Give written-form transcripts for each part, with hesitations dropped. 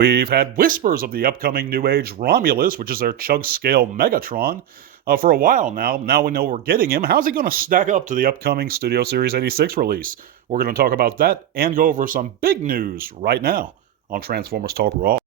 We've had whispers of the upcoming NEWAGE Romulus, which is their chug-scale Megatron, for a while now. Now we know we're getting him. How's he going to stack up to the upcoming Studio Series 86 release? We're going to talk about that and go over some big news right now on Transformers Talk Raw.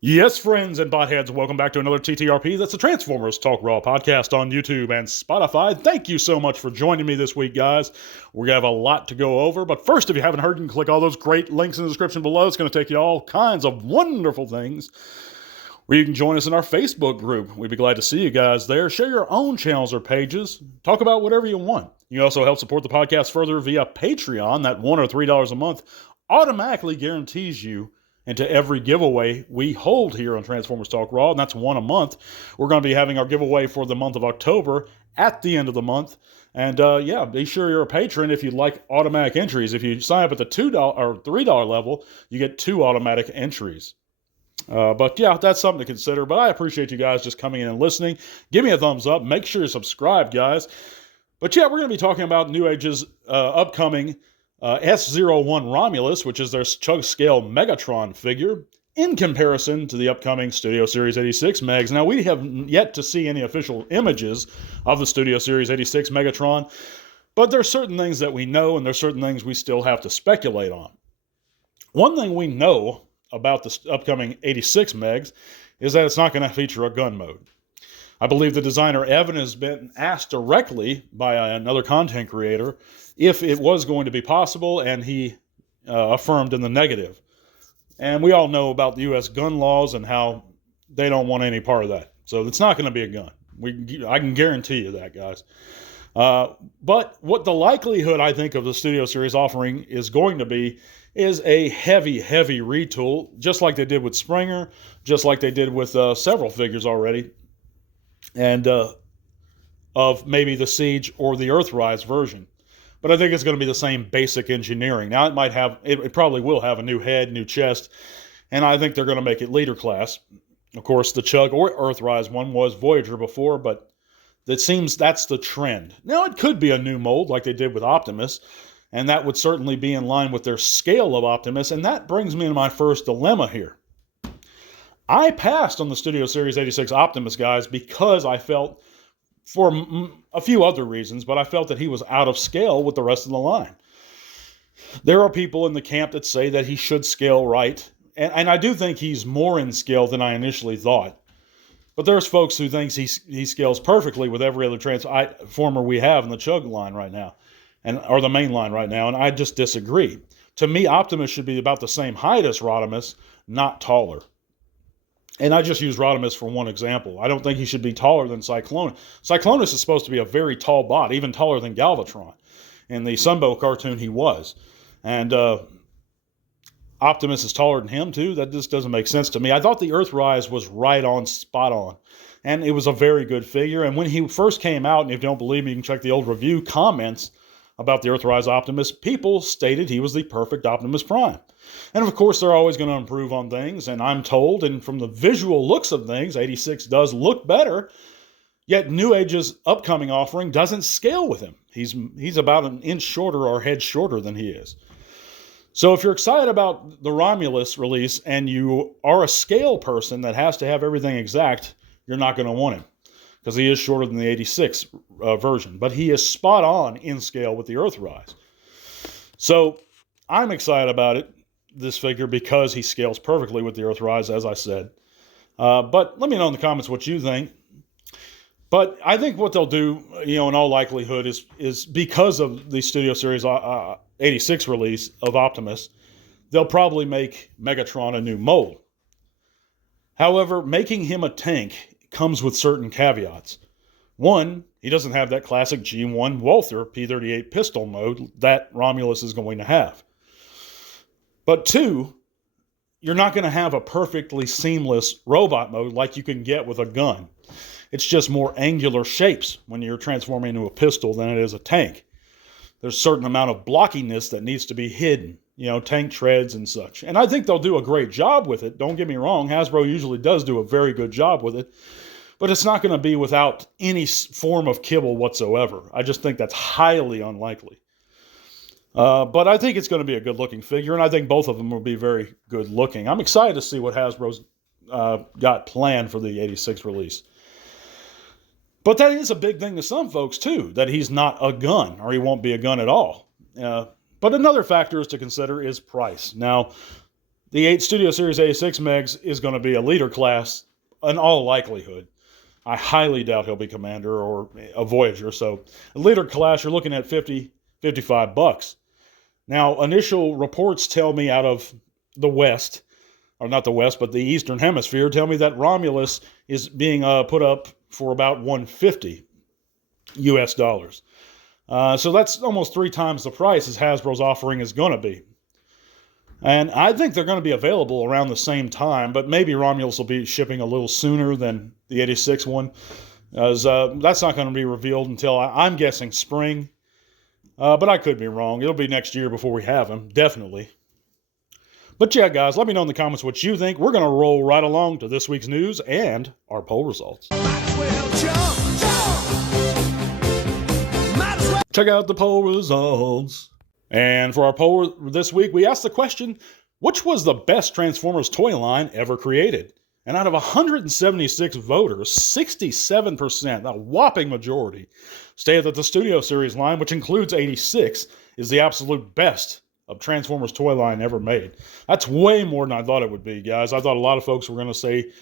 Yes, friends and botheads, welcome back to another TTRP. That's the Transformers Talk Raw podcast on YouTube and Spotify. Thank you so much for joining me this week, guys. We're going to have a lot to go over, but first, if you haven't heard, you can click all those great links in the description below. It's going to take you all kinds of wonderful things where you can join us in our Facebook group. We'd be glad to see you guys there. Share your own channels or pages. Talk about whatever you want. You can also help support the podcast further via Patreon. That $1 or $3 a month automatically guarantees you into every giveaway we hold here on Transformers Talk Raw, and that's one a month. We're going to be having our giveaway for the month of October at the end of the month. And yeah, be sure you're a patron if you'd like automatic entries. If you sign up at the $2 or $3 level, you get 2 automatic entries. But yeah, that's something to consider. But I appreciate you guys just coming in and listening. Give me a thumbs up. Make sure you subscribe, guys. But yeah, we're going to be talking about NEWAGE's upcoming S01 Romulus, which is their chug-scale Megatron figure, in comparison to the upcoming Studio Series 86 Megs. Now, we have yet to see any official images of the Studio Series 86 Megatron, but there are certain things that we know, and there are certain things we still have to speculate on. One thing we know about the upcoming 86 Megs is that it's not going to feature a gun mode. I believe the designer Evan has been asked directly by another content creator if it was going to be possible, and he affirmed in the negative. And we all know about the U.S. gun laws and how they don't want any part of that. So it's not going to be a gun. I can guarantee you that, guys. But what the likelihood, I think, of the Studio Series offering is going to be is a heavy, heavy retool, just like they did with Springer, just like they did with several figures already, and of maybe the Siege or the Earthrise version. But I think it's going to be the same basic engineering. Now, it probably will have a new head, new chest, and I think they're going to make it leader class. Of course, the Chug or Earthrise one was Voyager before, but it seems that's the trend. Now, it could be a new mold like they did with Optimus, and that would certainly be in line with their scale of Optimus, and that brings me to my first dilemma here. I passed on the Studio Series 86 Optimus, guys, because I felt, for a few other reasons, but I felt that he was out of scale with the rest of the line. There are people in the camp that say that he should scale right, and I do think he's more in scale than I initially thought. But there's folks who think he scales perfectly with every other transformer we have in the Chug line right now, or the main line right now, and I just disagree. To me, Optimus should be about the same height as Rodimus, not taller. And I just use Rodimus for one example. I don't think he should be taller than Cyclonus. Cyclonus is supposed to be a very tall bot, even taller than Galvatron. In the Sunbow cartoon, he was. And Optimus is taller than him, too. That just doesn't make sense to me. I thought the Earthrise was right on, spot on. And it was a very good figure. And when he first came out, and if you don't believe me, you can check the old review comments about the Earthrise Optimus, people stated he was the perfect Optimus Prime. And of course, they're always going to improve on things, and I'm told, and from the visual looks of things, 86 does look better, yet NEWAGE's upcoming offering doesn't scale with him. He's about an inch shorter or head shorter than he is. So if you're excited about the Romulus release, and you are a scale person that has to have everything exact, you're not going to want him, because he is shorter than the 86 version. But he is spot on in scale with the Earthrise. So I'm excited about it, this figure, because he scales perfectly with the Earthrise, as I said. But let me know in the comments what you think. But I think what they'll do, in all likelihood, is because of the Studio Series 86 release of Optimus, they'll probably make Megatron a new mold. However, making him a tank comes with certain caveats. One, he doesn't have that classic G1 Walther P-38 pistol mode that Romulus is going to have. But two, you're not going to have a perfectly seamless robot mode like you can get with a gun. It's just more angular shapes when you're transforming into a pistol than it is a tank. There's a certain amount of blockiness that needs to be hidden tank treads and such. And I think they'll do a great job with it. Don't get me wrong. Hasbro usually does do a very good job with it. But it's not going to be without any form of kibble whatsoever. I just think that's highly unlikely. But I think it's going to be a good-looking figure, and I think both of them will be very good-looking. I'm excited to see what Hasbro's got planned for the 86 release. But that is a big thing to some folks, too, that he's not a gun, or he won't be a gun at all. But another factor to consider is price. Now, the 8 Studio Series 86 Megs is going to be a leader class in all likelihood. I highly doubt he'll be Commander or a Voyager. So a leader class, you're looking at $50-$55. Now, initial reports tell me out of the West, or not the West, but the Eastern Hemisphere, tell me that Romulus is being put up for about $150 US dollars. So that's almost 3 times the price as Hasbro's offering is going to be. And I think they're going to be available around the same time, but maybe Romulus will be shipping a little sooner than the 86 one, as that's not going to be revealed until, I'm guessing, spring. But I could be wrong. It'll be next year before we have him, definitely. But yeah, guys, let me know in the comments what you think. We're going to roll right along to this week's news and our poll results. Check out the poll results. And for our poll this week, we asked the question, which was the best Transformers toy line ever created? And out of 176 voters, 67%, a whopping majority, stated that the Studio Series line, which includes 86, is the absolute best of Transformers toy line ever made. That's way more than I thought it would be, guys. I thought a lot of folks were going to say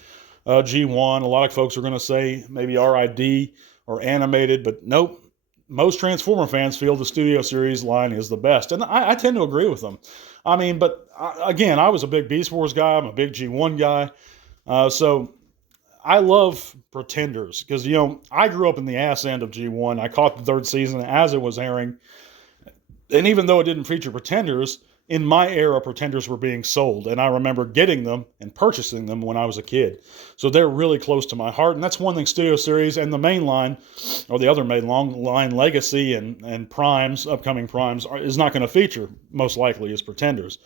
G1. A lot of folks were going to say maybe RID or animated, but nope. Most Transformer fans feel the Studio Series line is the best, and I tend to agree with them. I mean, but again, I was a big Beast Wars guy. I'm a big G1 guy. So I love Pretenders because, I grew up in the ass end of G1. I caught the 3rd season as it was airing. And even though it didn't feature Pretenders, in my era, Pretenders were being sold. And I remember getting them and purchasing them when I was a kid. So they're really close to my heart. And that's one thing Studio Series and the main line, or the other main line, Legacy and Primes, upcoming Primes, is not going to feature, most likely, as Pretenders.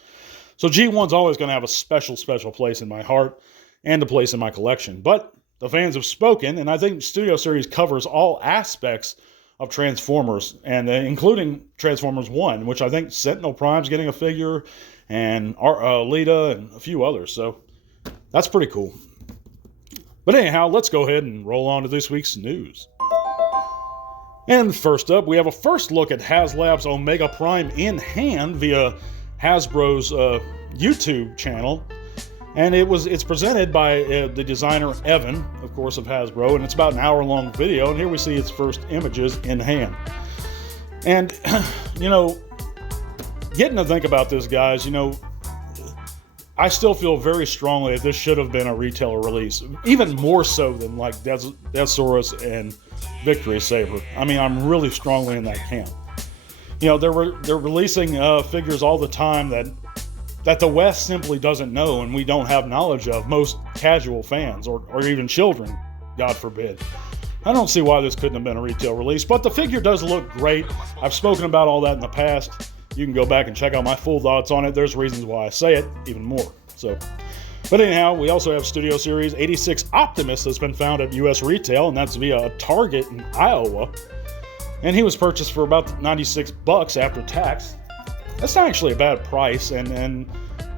So G1's always going to have a special, special place in my heart and a place in my collection. But the fans have spoken, and I think Studio Series covers all aspects of Transformers, and including Transformers 1, which I think Sentinel Prime's getting a figure, and Lita, and a few others. So that's pretty cool. But anyhow, let's go ahead and roll on to this week's news. And first up, we have a first look at HasLab's Omega Prime in hand via Hasbro's YouTube channel. And it's presented by the designer Evan, of course, of Hasbro, and it's about an hour-long video, and here we see its first images in hand. And, getting to think about this, guys, I still feel very strongly that this should have been a retailer release, even more so than like Deathsaurus and Victory Saber. I mean, I'm really strongly in that camp. They're releasing figures all the time that the West simply doesn't know and we don't have knowledge of, most casual fans or even children, God forbid. I don't see why this couldn't have been a retail release, but the figure does look great. I've spoken about all that in the past. You can go back and check out my full thoughts on it. There's reasons why I say it even more. But anyhow, we also have Studio Series 86 Optimus that's been found at U.S. retail, and that's via a Target in Iowa. And he was purchased for about $96 after tax. That's not actually a bad price, and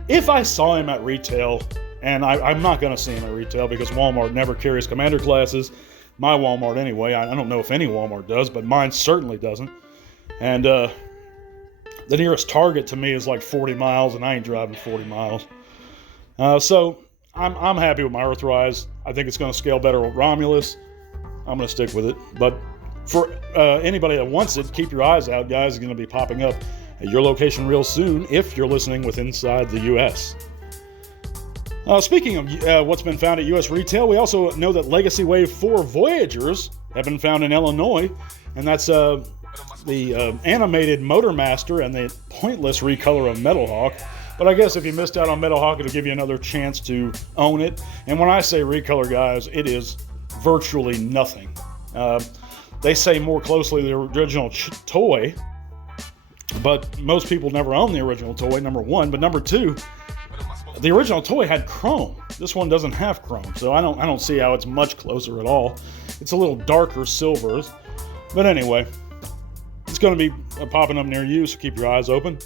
if I saw him at retail, and I'm not going to see him at retail because Walmart never carries Commander classes, my Walmart anyway, I don't know if any Walmart does, but mine certainly doesn't, and the nearest Target to me is like 40 miles, and I ain't driving 40 miles, so I'm happy with my Earthrise. I think it's going to scale better with Romulus. I'm going to stick with it, but for anybody that wants it, keep your eyes out, guys. It's going to be popping up at your location real soon if you're listening with inside the U.S. Speaking of what's been found at U.S. retail, we also know that Legacy Wave 4 Voyagers have been found in Illinois, and that's the animated Motormaster and the pointless recolor of Metalhawk. But I guess if you missed out on Metalhawk, it'll give you another chance to own it. And when I say recolor, guys, it is virtually nothing. They say more closely the original toy, but most people never own the original toy, number one. But number two, the original toy had chrome. This one doesn't have chrome, so I don't see how it's much closer at all. It's a little darker silver. But anyway, it's going to be popping up near you, so keep your eyes open.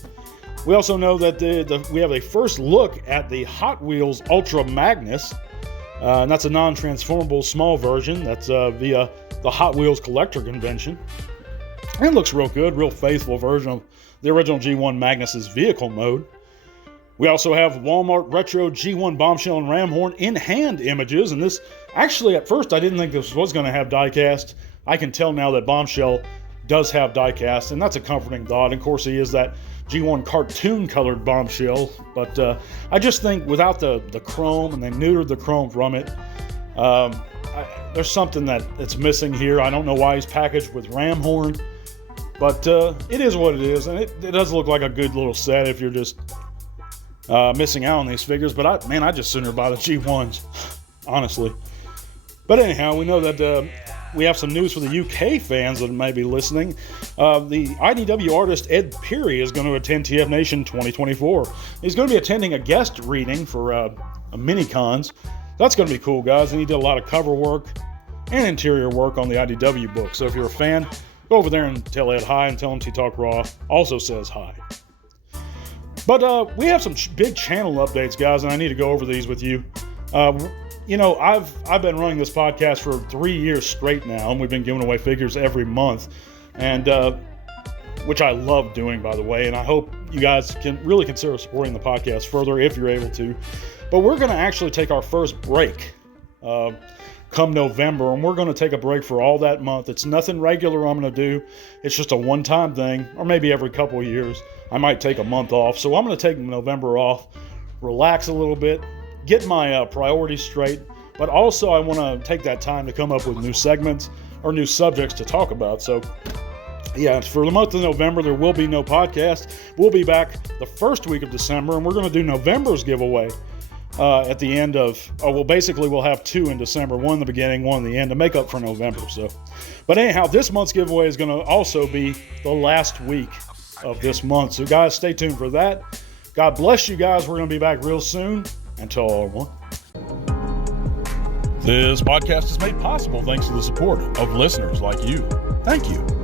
We also know that we have a first look at the Hot Wheels Ultra Magnus, and that's a non-transformable small version. That's via the Hot Wheels Collector Convention. And it looks real good, real faithful version of the original G1 Magnus's vehicle mode. We also have Walmart Retro G1 Bombshell and Ramhorn in hand images, and this, actually at first I didn't think this was going to have diecast. I can tell now that Bombshell does have diecast, and that's a comforting thought. And of course, he is that G1 cartoon colored Bombshell, but I just think without the chrome, and they neutered the chrome from it, there's something that's missing here. I don't know why he's packaged with Ramhorn, but it is what it is, and it does look like a good little set if you're just missing out on these figures. But I just sooner buy the G1s, honestly. But anyhow, we know that we have some news for the UK fans that may be listening. The IDW artist Ed Peary is going to attend TF Nation 2024. He's going to be attending a guest reading for a mini-cons. That's going to be cool, guys. And he did a lot of cover work and interior work on the IDW book. So if you're a fan, go over there and tell Ed hi, and tell him T-Talk Raw also says hi. But we have some big channel updates, guys, and I need to go over these with you. You know, I've been running this podcast for 3 years straight now, and we've been giving away figures every month, and which I love doing, by the way, and I hope you guys can really consider supporting the podcast further if you're able to. But we're going to actually take our first break come November, and we're going to take a break for all that month. It's nothing regular I'm going to do. It's just a one-time thing, or maybe every couple of years. I might take a month off, so I'm going to take November off, relax a little bit, get my priorities straight, but also I want to take that time to come up with new segments or new subjects to talk about. So yeah, for the month of November, there will be no podcast. We'll be back the first week of December, and we're going to do November's giveaway at the end of, basically we'll have two in December, one in the beginning, one in the end, to make up for November. So, but anyhow, this month's giveaway is going to also be the last week of this month. So guys, stay tuned for that. God bless you guys. We're going to be back real soon. Until all one. This podcast is made possible thanks to the support of listeners like you. Thank you.